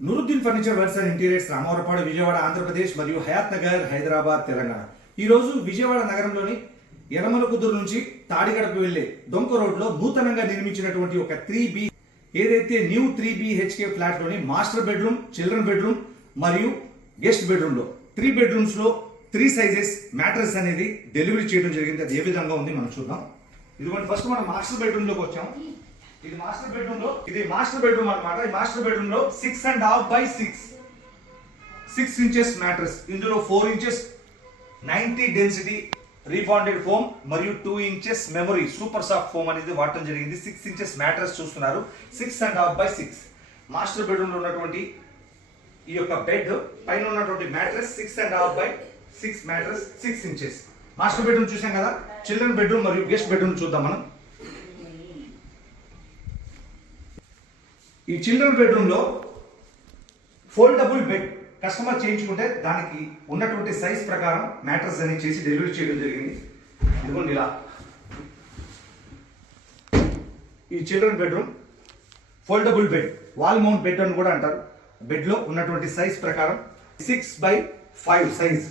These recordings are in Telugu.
Nooruddin furniture works and interiors Ramavarappadu Vijayawada Andhra Pradesh మరియు హయాత్ నగర్ హైదరాబాద్ తెలంగాణ. ఈ రోజు విజయవాడ నగరంలోని యనమల కుదురు నుంచి తాడిగడకు వెళ్ళే డొంక రోడ్లో నూతనంగా నిర్మించినటువంటి ఒక త్రీ బి ఏదైతే న్యూ త్రీ బిహెచ్కే ఫ్లాట్లోని మాస్టర్ బెడ్రూమ్ చిల్డ్రన్ బెడ్రూమ్ మరియు గెస్ట్ బెడ్రూమ్లో త్రీ బెడ్రూమ్స్లో త్రీ సైజెస్ మ్యాట్రస్ అనేది డెలివరీ చేయడం జరిగింది. అది ఏ విధంగా ఉంది మనం చూద్దాం. ఇదిగోండి ఫస్ట్ మనం మాస్టర్ బెడ్రూమ్లోకి వచ్చాం. ఇది మాస్టర్ బెడ్రూమ్లో ఇది మాస్టర్ బెడ్రూమ్ అన్నమాట. ఈ మాస్టర్ బెడ్రూమ్లో six and half by six six inches mattress ఇందులో four inches ninety density rebonded foam మరియు two inches memory super soft foam అనేది వాడటం జరిగింది. సిక్స్ ఇంచెస్ మ్యాట్రస్ చూస్తున్నారు. Six and half by six master బెడ్రూమ్లో ఉన్నటువంటి ఈ యొక్క బెడ్ పైన ఉన్నటువంటి mattress six and half by six mattress six inches master bedroom చూసాం కదా? చిల్డ్రన్ బెడ్రూమ్ మరియు గెస్ట్ బెడ్రూమ్ చూద్దాం మనం. ఈ చిల్డ్రన్ బెడ్రూమ్లో ఫోల్డబుల్ బెడ్ కస్టమర్ చేయించుకుంటే దానికి ఉన్నటువంటి సైజ్ ప్రకారం మ్యాట్రస్ అని చేసి డెలివరీ చేయడం జరిగింది. ఇదిగోండి ఇలా. ఈ children bedroom foldable bed wall mount bed అని కూడా అంటారు. బెడ్లో ఉన్నటువంటి సైజ్ ప్రకారం సిక్స్ బై ఫైవ్ సైజ్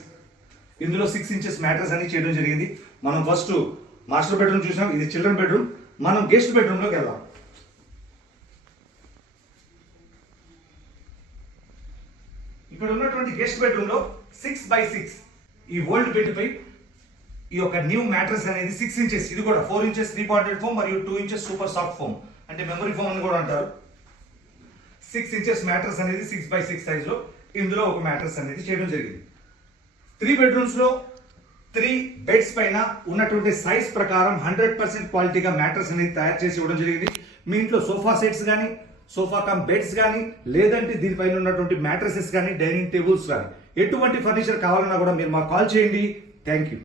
ఇందులో సిక్స్ ఇంచెస్ మ్యాట్రస్ అని చేయడం జరిగింది. మనం ఫస్ట్ మాస్టర్ బెడ్రూమ్ చూసాం. ఇది చిల్డ్రన్ బెడ్రూమ్. మనం గెస్ట్ బెడ్రూమ్లోకి వెళ్దాం. ఇక్కడ ఉన్నటువంటి గెస్ట్ బెడ్రూమ్లో సిక్స్ బై సిక్స్ ఈ ఓల్డ్ బెడ్ పై ఈ యొక్క న్యూ మ్యాట్రస్ అనేది సిక్స్ ఇంచెస్ ఇది కూడా four inches three pointed foam మరియు two inches super soft foam అంటే మెమరీ ఫోమ్ అని కూడా అంటారు. సిక్స్ ఇంచెస్ మ్యాట్రస్ అనేది సిక్స్ బై సిక్స్ సైజ్లో ఇందులో ఒక మ్యాట్రస్ అనేది చేయడం జరిగింది. త్రీ బెడ్రూమ్స్లో త్రీ బెడ్స్ పైన ఉన్నటువంటి సైజ్ ప్రకారం హండ్రెడ్ పర్సెంట్ క్వాలిటీగా మ్యాట్రస్ అనేది తయారు చేసి ఇవ్వడం జరిగింది. మీ ఇంట్లో సోఫా సెట్స్ కానీ సోఫా కమ్ బెడ్స్ కానీ లేదంటే దీనిపైన ఉన్నటువంటి మ్యాట్రసెస్ కానీ డైనింగ్ టేబుల్స్ కానీ ఎటువంటి ఫర్నిచర్ కావాలన్నా కూడా మీరు మాకు కాల్ చేయండి. Thank you.